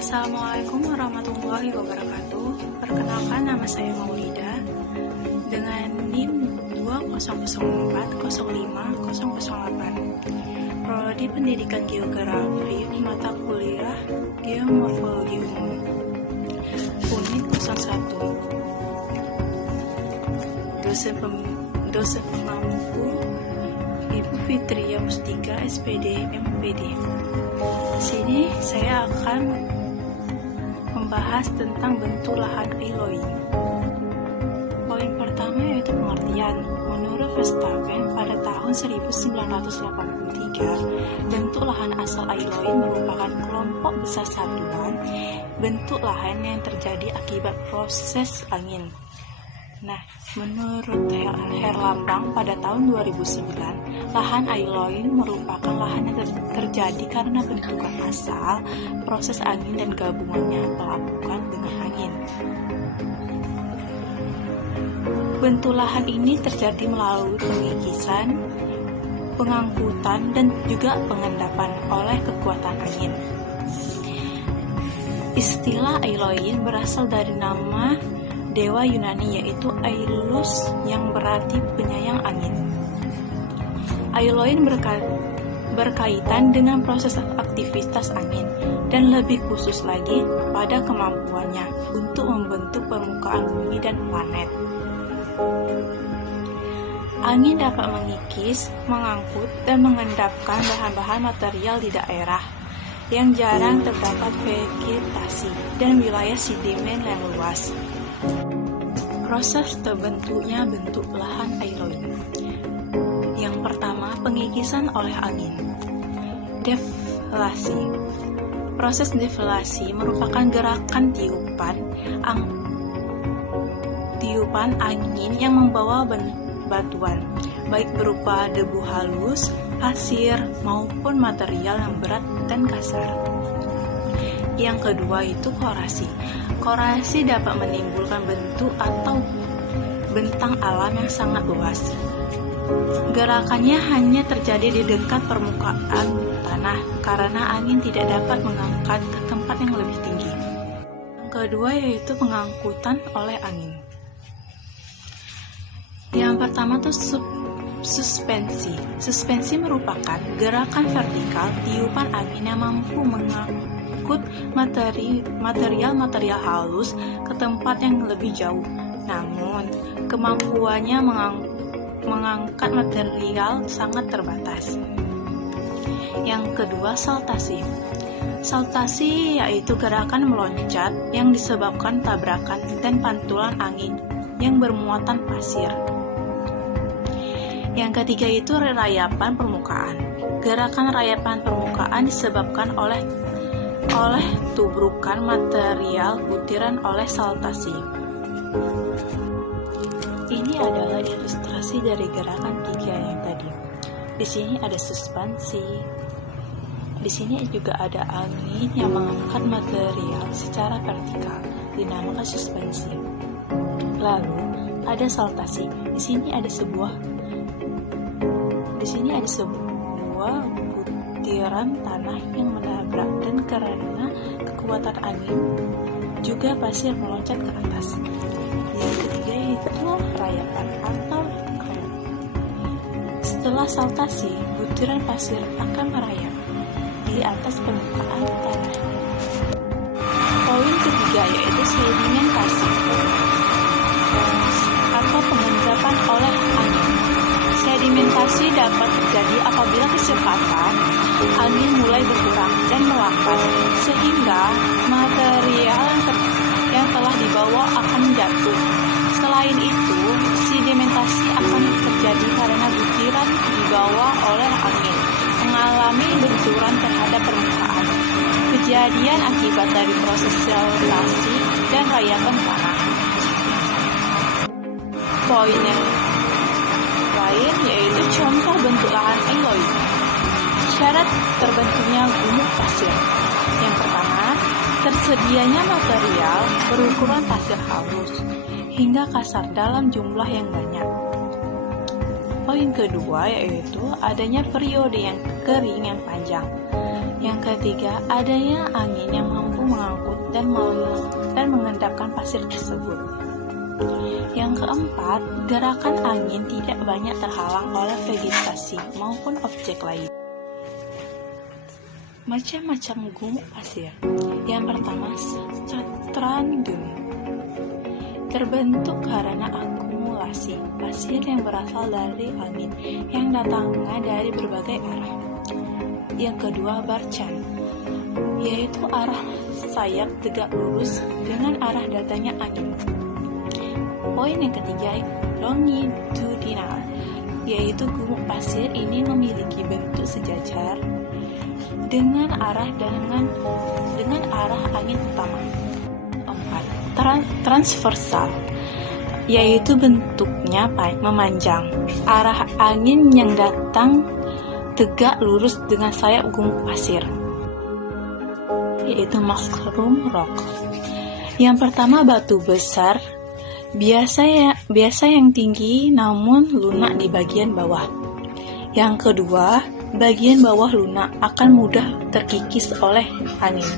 Assalamualaikum warahmatullahi wabarakatuh. Perkenalkan, nama saya Maulida dengan NIM 200405008. Prodi Pendidikan Geografi, mata kuliah Geomorfologi Umum, Unit 01. Dosen pemampu Ibu Fitria Mustika, SPD, MPD. Di sini saya akan membahas tentang bentuk lahan Ailoin. Poin pertama yaitu pengertian. Menurut Verstappen, pada tahun 1983, bentuk lahan asal Ailoin merupakan kelompok besar satuan bentuk lahan yang terjadi akibat proses angin. Nah, menurut Herlambang pada tahun 2009, lahan Ailoin merupakan lahan yang terjadi karena bentukan asal proses angin dan gabungannya pelapukan dengan angin. Bentuk lahan ini terjadi melalui pengikisan, pengangkutan, dan juga pengendapan oleh kekuatan angin. Istilah Ailoin berasal dari nama dewa Yunani yaitu Ailus yang berarti penyayang angin. Ailoin berkaitan dengan proses aktivitas angin dan lebih khusus lagi pada kemampuannya untuk membentuk permukaan bumi dan planet. Angin dapat mengikis, mengangkut, dan mengendapkan bahan-bahan material di daerah yang jarang terdapat vegetasi dan wilayah sedimen yang luas. Proses terbentuknya bentuk lahan Ailoin. Yang pertama, pengikisan oleh angin. Deflasi. Proses deflasi merupakan gerakan tiupan angin yang membawa batuan, baik berupa debu halus, pasir, maupun material yang berat dan kasar. Yang kedua itu korasi. Korasi dapat menimbulkan bentuk atau bentang alam yang sangat luas. Gerakannya hanya terjadi di dekat permukaan tanah karena angin tidak dapat mengangkat ke tempat yang lebih tinggi. Yang kedua yaitu pengangkutan oleh angin. Yang pertama itu suspensi. Suspensi merupakan gerakan vertikal tiupan angin yang mampu mengangkut material halus ke tempat yang lebih jauh. Namun, kemampuannya mengangkat material sangat terbatas. Yang kedua, saltasi. Saltasi yaitu gerakan meloncat yang disebabkan tabrakan dan pantulan angin yang bermuatan pasir. Yang ketiga itu rayapan permukaan. Gerakan rayapan permukaan disebabkan oleh tubrukan material butiran oleh saltasi. Ini adalah ilustrasi dari gerakan tiga yang tadi. Di sini ada suspensi. Di sini juga ada angin yang mengangkat material secara vertikal, dinamakan suspensi. Lalu ada saltasi. Di sini ada sebuah butiran tanah yang menabrak, dan karena kekuatan angin juga pasir meloncat ke atas. Yang ketiga itu rayapan atau cloud. Setelah saltasi, butiran pasir akan merayap di atas permukaan tanah. Poin ketiga yaitu sedimentasi atau pengendapan oleh angin. Sedimentasi dapat terjadi apabila kecepatan angin mulai berkurang dan melambat, sehingga material yang telah dibawa akan jatuh. Selain itu, sedimentasi akan terjadi karena butiran dibawa oleh angin mengalami benturan terhadap permukaan. Kejadian akibat dari proses saltasi dan rayapan tanah. Poin yang lain yaitu contoh bentuk lahan Ailoin. Syarat terbentuknya gumuk pasir. Yang pertama, tersedianya material berukuran pasir halus hingga kasar dalam jumlah yang banyak. Poin kedua yaitu adanya periode yang kering yang panjang. Yang ketiga, adanya angin yang mampu mengangkut dan mengendapkan pasir tersebut. Yang keempat, gerakan angin tidak banyak terhalang oleh vegetasi maupun objek lain. Macam-macam gumuk pasir. Yang pertama, strandung. Terbentuk karena akumulasi pasir yang berasal dari angin yang datangnya dari berbagai arah. Yang kedua, barchan, yaitu arah sayap tegak lurus dengan arah datangnya angin. Poin yang ketiga, longitudinal, yaitu gumuk pasir ini memiliki bentuk sejajar dengan arah angin utama. 4. Transversal, yaitu bentuknya memanjang. Arah angin yang datang tegak lurus dengan sayap gumuk pasir, yaitu mushroom rock. Yang pertama, batu besar biasa yang tinggi namun lunak di bagian bawah. Yang kedua, bagian bawah lunak akan mudah terkikis oleh angin.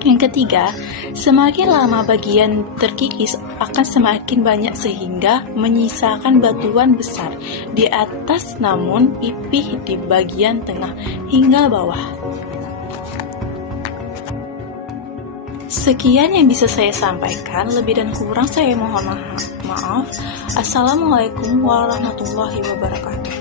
Yang ketiga, semakin lama bagian terkikis akan semakin banyak sehingga menyisakan batuan besar di atas namun pipih di bagian tengah hingga bawah. Sekian yang bisa saya sampaikan, lebih dan kurang saya mohon maaf. Assalamualaikum warahmatullahi wabarakatuh.